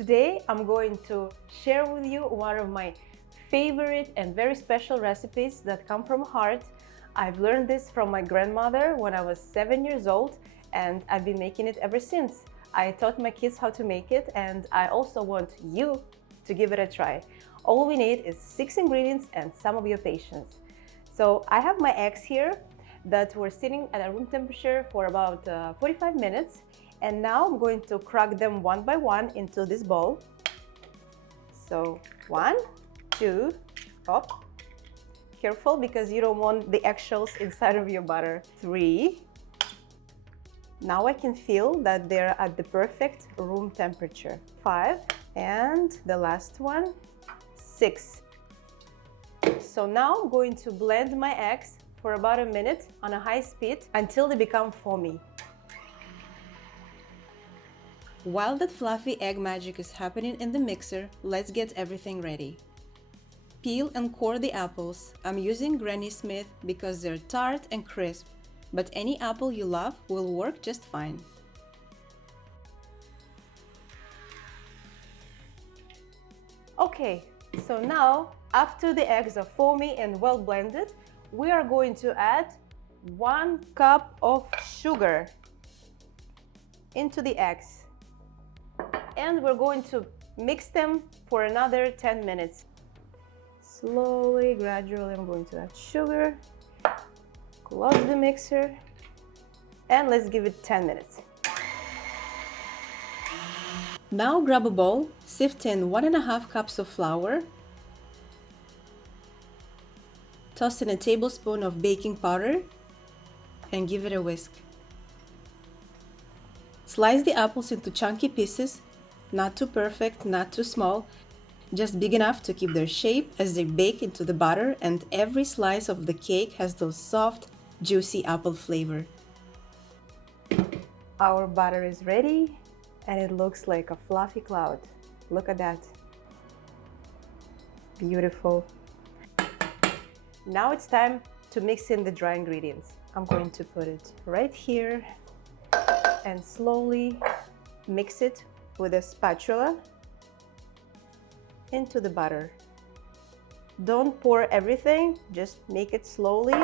Today I'm going to share with you one of my favorite and very special recipes that come from heart. I've learned this from my grandmother when I was 7 years old, and I've been making it ever since. I taught my kids how to make it, and I also want you to give it a try. All we need is 6 ingredients and some of your patience. So I have my eggs here that were sitting at a room temperature for about 45 minutes. And now I'm going to crack them one by one into this bowl. So 1, 2, up. Careful because you don't want the eggshells inside of your butter. 3. Now I can feel that they're at the perfect room temperature. 5. And the last one, 6. So now I'm going to blend my eggs for about a minute on a high speed until they become foamy. While that fluffy egg magic is happening in the mixer, let's get everything ready. Peel and core the apples. I'm using Granny Smith because they're tart and crisp, but any apple you love will work just fine. Okay, so now after the eggs are foamy and well blended, we are going to add 1 cup of sugar into the eggs. And we're going to mix them for another 10 minutes. Slowly, gradually, I'm going to add sugar, close the mixer, and let's give it 10 minutes. Now grab a bowl, sift in 1.5 cups of flour, toss in a tablespoon of baking powder, and give it a whisk. Slice the apples into chunky pieces. Not too perfect, not too small, just big enough to keep their shape as they bake into the butter, and every slice of the cake has those soft, juicy apple flavor. Our butter is ready and it looks like a fluffy cloud. Look at that. Beautiful. Now it's time to mix in the dry ingredients. I'm going to put it right here and slowly mix it with a spatula into the butter. Don't pour everything, just make it slowly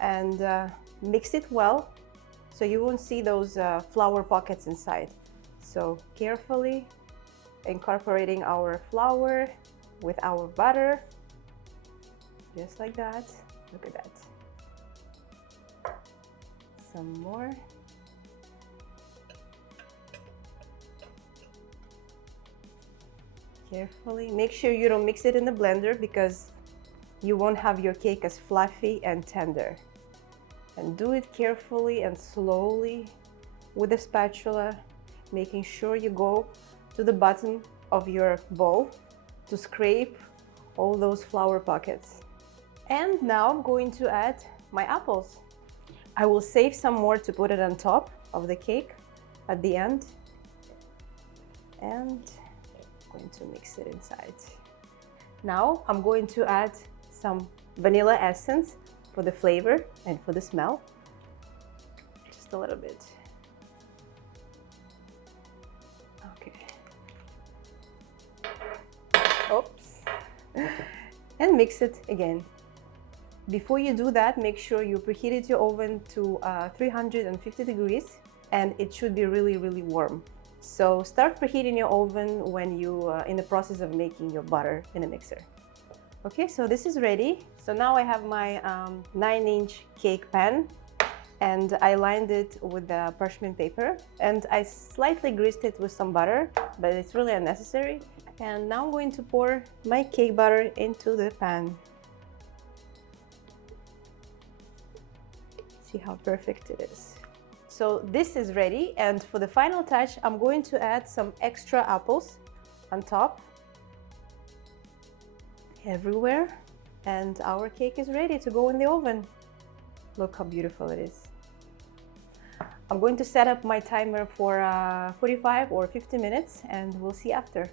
and mix it well so you won't see those flour pockets inside. So carefully incorporating our flour with our butter, just like that. Look at that. Some more. Carefully. Make sure you don't mix it in the blender because you won't have your cake as fluffy and tender. And do it carefully and slowly with a spatula, making sure you go to the bottom of your bowl to scrape all those flour pockets. And now I'm going to add my apples. I will save some more to put it on top of the cake at the end. And going to mix it inside. Now I'm going to add some vanilla essence for the flavor and for the smell. Just a little bit. Okay. Oops. And mix it again. Before you do that, make sure you preheated your oven to 350 degrees, and it should be really, really warm. So start preheating your oven when you are in the process of making your butter in a mixer. Okay, so this is ready. So now I have my 9-inch cake pan, and I lined it with the parchment paper, and I slightly greased it with some butter, but it's really unnecessary. And now I'm going to pour my cake batter into the pan. See how perfect it is. So this is ready, and for the final touch, I'm going to add some extra apples on top, everywhere, and our cake is ready to go in the oven. Look how beautiful it is. I'm going to set up my timer for 45 or 50 minutes, and we'll see after.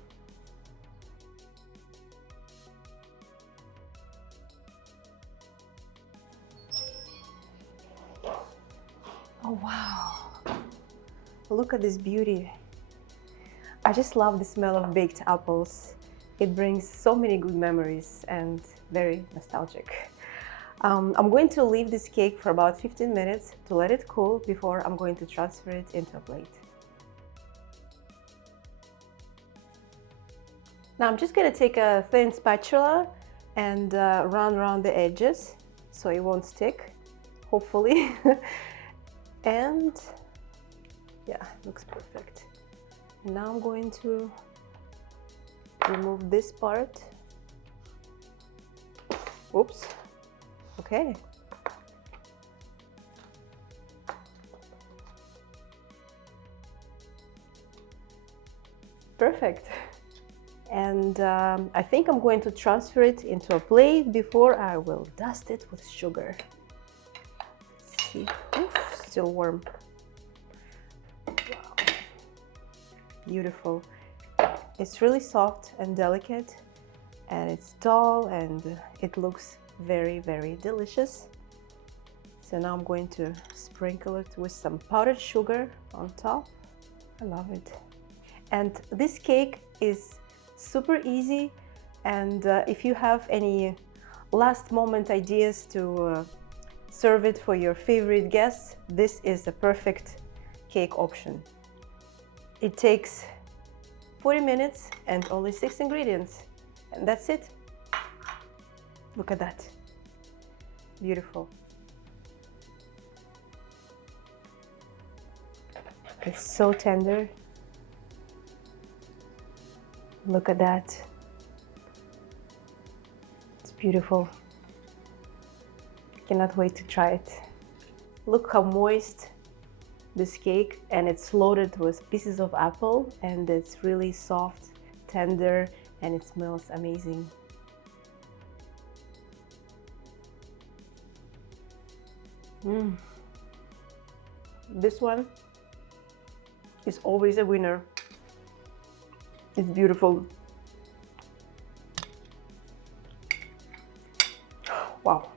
Oh wow, look at this beauty. I just love the smell of baked apples. It brings so many good memories and very nostalgic. I'm going to leave this cake for about 15 minutes to let it cool before I'm going to transfer it into a plate. Now I'm just going to take a thin spatula and run around the edges so it won't stick, hopefully. And yeah, looks perfect. Now I'm going to remove this part. Oops. Okay. Perfect. And I think I'm going to transfer it into a plate before I will dust it with sugar. Let's see. Oof, still warm. Wow. Beautiful. It's really soft and delicate, and it's tall, and it looks very, very delicious. So now I'm going to sprinkle it with some powdered sugar on top. I love it. And this cake is super easy, and if you have any last moment ideas to serve it for your favorite guests, this is the perfect cake option. It takes 40 minutes and only 6 ingredients, and that's it. Look at that. Beautiful. It's so tender. Look at that. It's beautiful. Cannot wait to try it. Look how moist this cake, and it's loaded with pieces of apple, and it's really soft, tender, and it smells amazing. This one is always a winner. It's beautiful. Wow.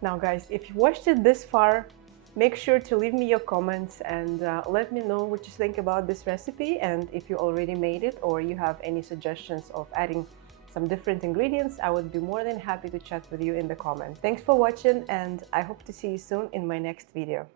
Now guys, if you watched it this far, make sure to leave me your comments and let me know what you think about this recipe, and if you already made it or you have any suggestions of adding some different ingredients, I would be more than happy to chat with you in the comments. Thanks for watching, and I hope to see you soon in my next video.